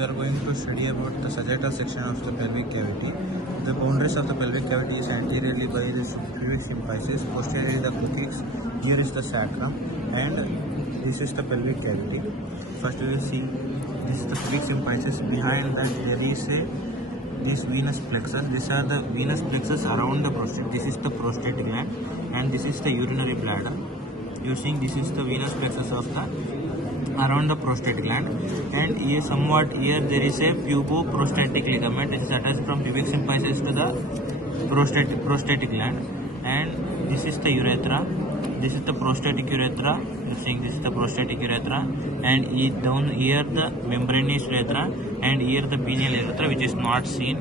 we are going to study about the sagittal section of the pelvic cavity. The boundaries of the pelvic cavity is anteriorly by the pubic symphysis, posteriorly the coccyx, here is the sacrum, and this is the pelvic cavity. First we will see this is the pubic symphysis. Behind that there is this venous plexus. These are the venous plexus around the prostate. This is the prostate gland and this is the urinary bladder. You are seeing this is the venous plexus of the around the prostate gland, and here somewhat here there is a puboprostatic ligament. It is attached from pubic symphysis to the prostatic gland, and this is the urethra. This is the prostatic urethra. You are seeing this is the prostatic urethra, and down here the membranous urethra, and here the pineal urethra, which is not seen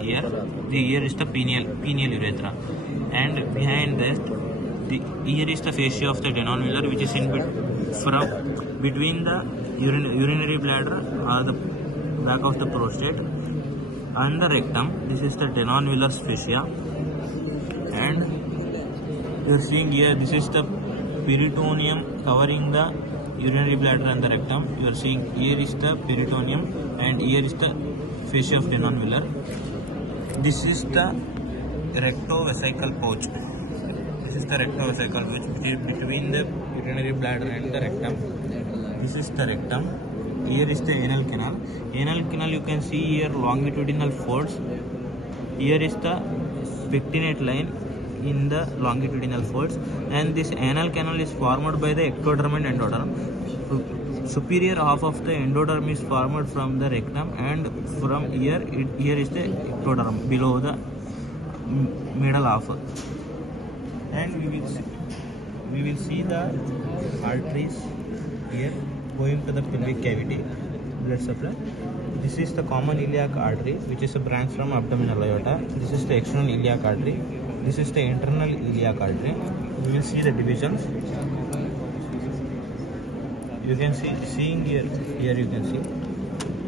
here. Here is the pineal urethra, and behind that here is the fascia of the denonvular, which is in between the urinary bladder or the back of the prostate and the rectum. This is the denonvular fascia, and you are seeing here this is the peritoneum covering the urinary bladder and the rectum. You are seeing here is the peritoneum and here is the fascia of denonvular. This is the rectovesical pouch. This is the rectovesical pouch between the urinary bladder and the rectum. This is the rectum. Here is the anal canal. Anal canal, you can see here longitudinal folds. Here is the pectinate line in the longitudinal folds, and this anal canal is formed by the ectoderm and endoderm. Superior half of the endoderm is formed from the rectum, and from here is the ectoderm below the middle half. And we will see the arteries here going to the pelvic cavity, blood supply. This is the common iliac artery, which is a branch from abdominal aorta. This is the external iliac artery. This is the internal iliac artery. We will see the divisions. You can seeing here you can see.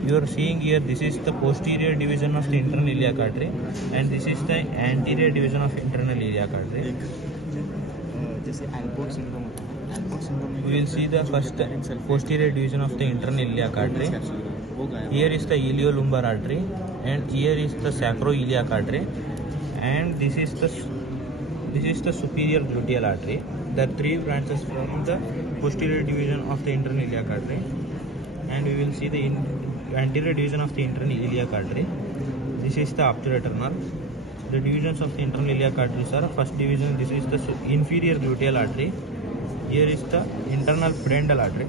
You are seeing here this is the posterior division of the internal iliac artery, and this is the anterior division of internal iliac artery. We will see the first posterior division of the internal iliac artery. Here is the iliolumbar artery, and here is the sacroiliac artery, and this is the superior gluteal artery. The three branches from the posterior division of the internal iliac artery, and we will see the anterior division of the internal iliac artery. This is the obturator nerve. The divisions of the internal iliac arteries are: first division, this is the inferior gluteal artery. Here is the internal pudendal artery.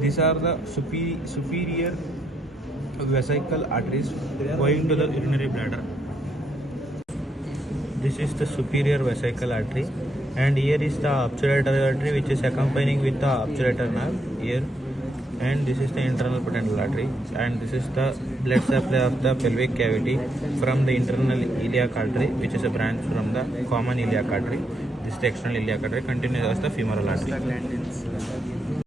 These are the superior vesical arteries going to the urinary bladder. This is the superior vesical artery, and here is the obturator artery, which is accompanying with the obturator nerve here. And this is the internal pudendal artery, and this is the blood supply of the pelvic cavity from the internal iliac artery, which is a branch from the common iliac artery. This is the external iliac artery, continues as the femoral artery.